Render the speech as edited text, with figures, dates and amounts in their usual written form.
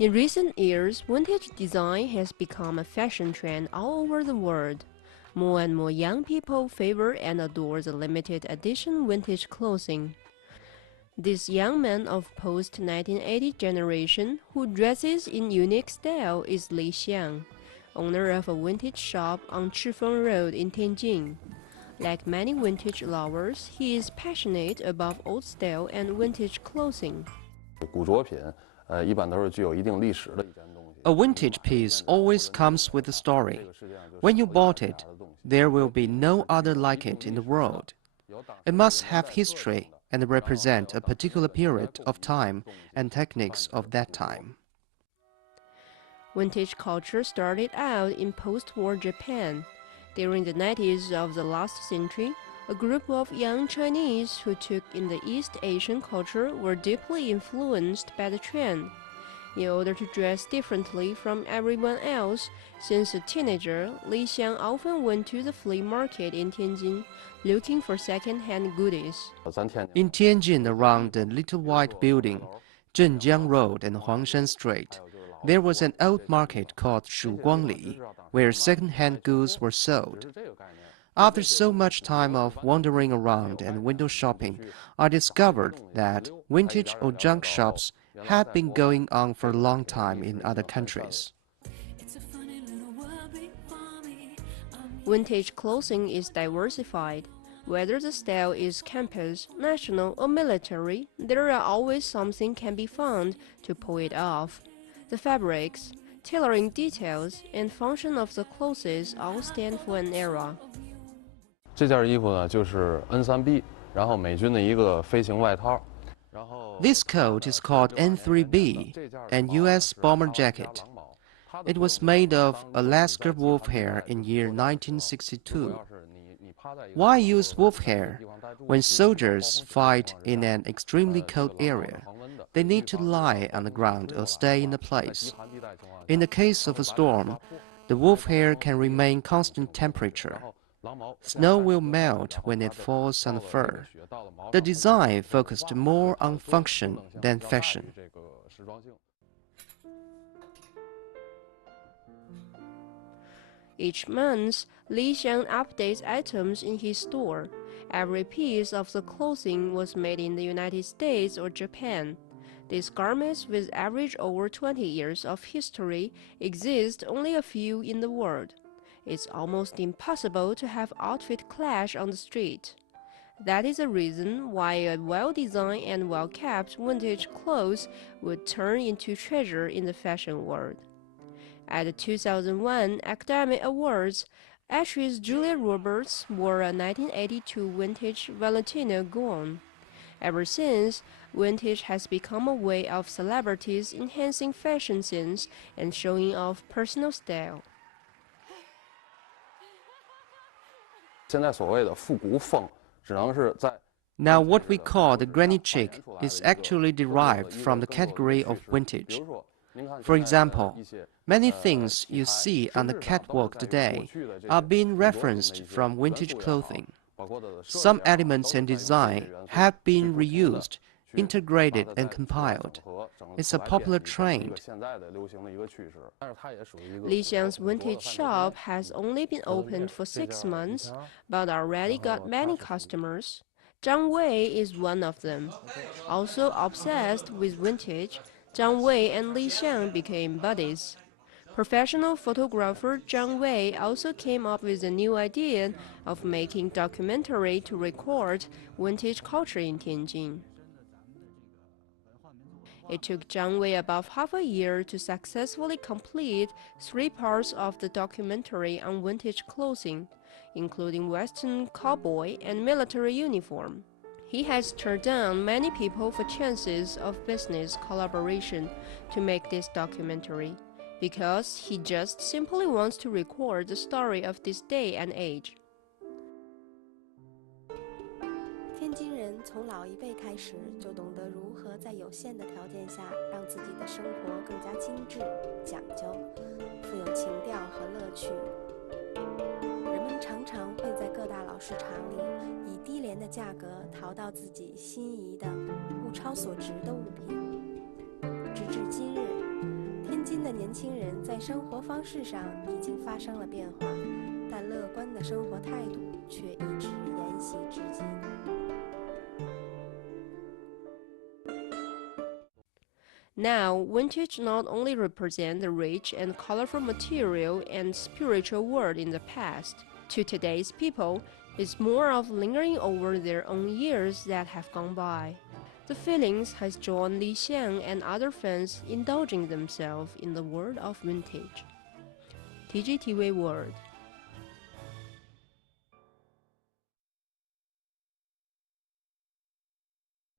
In recent years, vintage design has become a fashion trend all over the world. More and more young people favor and adore the limited edition vintage clothing. This young man of post-1980 generation who dresses in unique style is Xiang, owner of a vintage shop on Chifeng Road in Tianjin. Like many vintage lovers, he is passionate about old style and vintage clothing. A vintage piece always comes with a story. When you bought it, there will be no other like it in the world. It must have history and represent a particular period of time and techniques of that time. Vintage culture started out in post-war Japan. During the 90s of the last century, a group of young Chinese who took in the East Asian culture were deeply influenced by the trend. In order to dress differently from everyone else, since a teenager, Xiang often went to the flea market in Tianjin, looking for second-hand goodies. In Tianjin, around the Little White Building, Chifeng Road and Huangshan Street, there was an old market called Shuguangli, where second-hand goods were sold. After so much time of wandering around and window shopping, I discovered that vintage or junk shops had been going on for a long time in other countries. Vintage clothing is diversified. Whether the style is campus, national, or military, there are always something can be found to pull it off. The fabrics, tailoring details, and function of the clothes all stand for an era. 这件衣服呢，就是 N3B，然后美军的一个飞行外套。This coat is called N3B, an U.S. bomber jacket. It was made of Alaska wolf hair in year 1962. Why use wolf hair? When soldiers fight in an extremely cold area, they need to lie on the ground or stay in a place. In the case of a storm, the wolf hair can remain constant temperature. Snow will melt when it falls on the fur. The design focused more on function than fashion. Each month, Xiang updates items in his store. Every piece of the clothing was made in the United States or Japan. These garments, with average over 20 years of history, exist only a few in the world. It's almost impossible to have outfit clash on the street. That is the reason why a well-designed and well-kept vintage clothes would turn into treasure in the fashion world. At the 2001 Academy Awards, actress Julia Roberts wore a 1982 vintage Valentino gown. Ever since, vintage has become a way of celebrities enhancing fashion sense and showing off personal style. 现在所谓的复古风，只能是在 Now, what we call the granny chic is actually derived from the category of vintage. For example, many things you see on the catwalk today are being referenced from vintage clothing. Some elements and design have been reused, integrated, and compiled. It's a popular trend. Xiang's vintage shop has only been opened for 6 months, but already got many customers. Zhang Wei is one of them. Also obsessed with vintage, Zhang Wei and Xiang became buddies. Professional photographer Zhang Wei also came up with a new idea of making documentary to record vintage culture in Tianjin. It took Zhang Wei about half a year to successfully complete 3 parts of the documentary on vintage clothing, including Western cowboy and military uniform. He has turned down many people for chances of business collaboration to make this documentary, because he just simply wants to record the story of this day and age. 天津人从老一辈开始就懂得如何在有限的条件下让自己的生活更加精致、讲究，富有情调和乐趣。人们常常会在各大老市场里以低廉的价格淘到自己心仪的、物超所值的物品。直至今日，的年轻人在生活方式上已经发生了变化，但乐观的生活态度却一直沿袭至今。Now, vintage not only represent the rich and colorful material and spiritual world in the past, to today's people, it's more of lingering over their own years that have gone by. The feelings has drawn Li Xiang and other fans indulging themselves in the world of vintage. TGTV World